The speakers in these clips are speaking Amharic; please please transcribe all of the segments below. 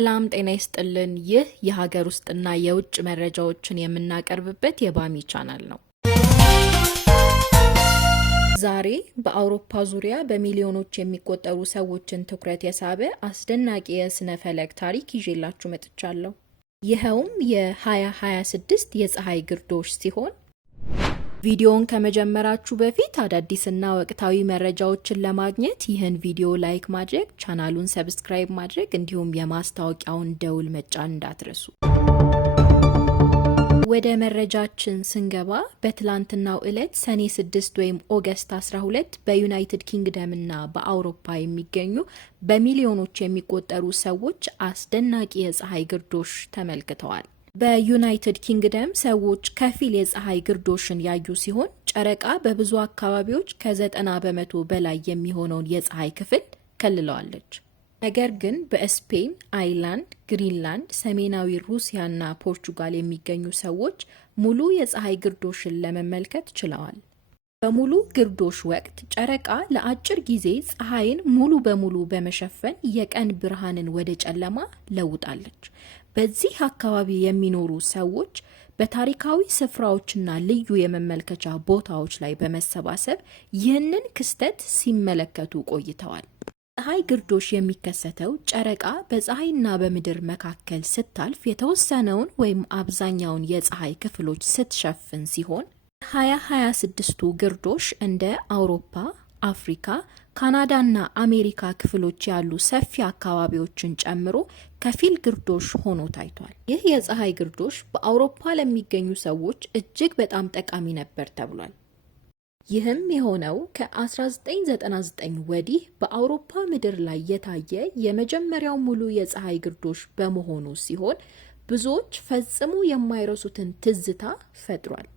ሰላም ጤና ይስጥልን። ይህ የሀገር ውስጥና የውጭ መረጃዎችን የምናቀርብበት የባሚ ቻናል ነው። ዛሬ በአውሮፓ ዙሪያ በሚሊዮኖች የሚቆጠሩ ሰዎችን ትኩረት የሳበ አስደናቂ የስነ ፈለክ ታሪክ ይዤላችሁ መጥቻለሁ። ይኸውም የ2026 የፀሐይ ግርዶሽ ሲሆን ቪዲዮውን ከመጀመራችሁ በፊት አዳዲስና ወቅታዊ መረጃዎችን ለማግኘት ይህን ቪዲዮ ላይክ ማድረግ፣ ቻናሉን ሰብስክራይብ ማድረግ እንዲሁም የማስታወቂያውን ደውል መጫን እንዳትረሱ። ወደ መረጃችን ስንገባ በትላንትናው ዕለት ሰኔ 6 ወይም ኦገስት 12 በዩናይትድ ኪንግደም እና በአውሮፓ የሚገኙ በሚሊዮኖች የሚቆጠሩ ሰዎች አስደናቂ የፀሐይ ግርዶሽ ተመልክተዋል። በዩናይትድ ኪንግደም ሰዎች ከፊል የፀሐይ ግርዶሽን ያዩ ሲሆን ጨረቃ በብዙ አካባቢዎች ከ90 በመቶ በላይ የሚሆነውን የፀሐይ ክፍል ከልለዋለች። ነገር ግን በስፔን፣ አይላንድ፣ ግሪንላንድ፣ ሰሜናዊ ሩሲያና ፖርቹጋል የሚገኙ ሰዎች ሙሉ የፀሐይ ግርዶሽን ለመመልከት ችለዋል። በሙሉ ግርዶሽ ወቅት ጨረቃ ለአጭር ጊዜ ፀሐይን ሙሉ በሙሉ በመሸፈን የቀን ብርሃንን ወደ ጨለማ ለውጣለች። በዚህ አካባቢ የሚኖሩ ሰዎች በታሪካዊ ስፍራዎችና ልዩ የመመልከቻ ቦታዎች ላይ በመሰባሰብ ይህንን ክስተት ሲመለከቱ ቆይተዋል። ፀሐይ ግርዶሽ የሚከሰተው ጨረቃ በፀሐይና በምድር መካከል ስታልፍ የተወሰነውን ወይም አብዛኛውን የፀሐይ ክፍሎች ስትሸፍን ሲሆን 2026ቱ ግርዶሽ እንደ አውሮፓ፣ አፍሪካ፣ ካናዳና አሜሪካ ክፍሎች ያሉ ሰፊ አካባቢዎችን ጨምሮ ከፊል ግርዶሽ ሆኖ ታይቷል። ይህ የፀሐይ ግርዶሽ በአውሮፓ ለሚገኙ ሰዎች እጅግ በጣም ጠቃሚ ነበር ተብሏል። ይህም የሆነው ከ1999 ወዲህ በአውሮፓ ምድር ላይ የታየ የመጀመሪያው ሙሉ የፀሐይ ግርዶሽ በመሆኑ ሲሆን ብዙዎች ፈጽሞ የማይረሱትን ትዝታ ፈጥሯል።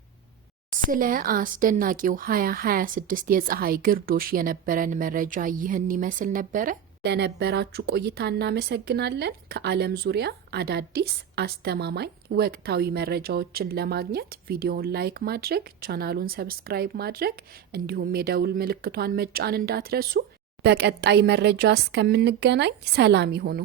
ስለ አስደናቂው 2026 የፀሐይ ግርዶሽ የነበረን መረጃ ይህን ይመስል ነበረ። ለነበራችሁ ቆይታ እናመሰግናለን። ከዓለም ዙሪያ አዳዲስ፣ አስተማማኝ፣ ወቅታዊ መረጃዎችን ለማግኘት ቪዲዮውን ላይክ ማድረግ፣ ቻናሉን ሰብስክራይብ ማድረግ እንዲሁም የደውል ምልክቷን መጫን እንዳትረሱ። በቀጣይ መረጃ እስከምንገናኝ ሰላም ይሁኑ።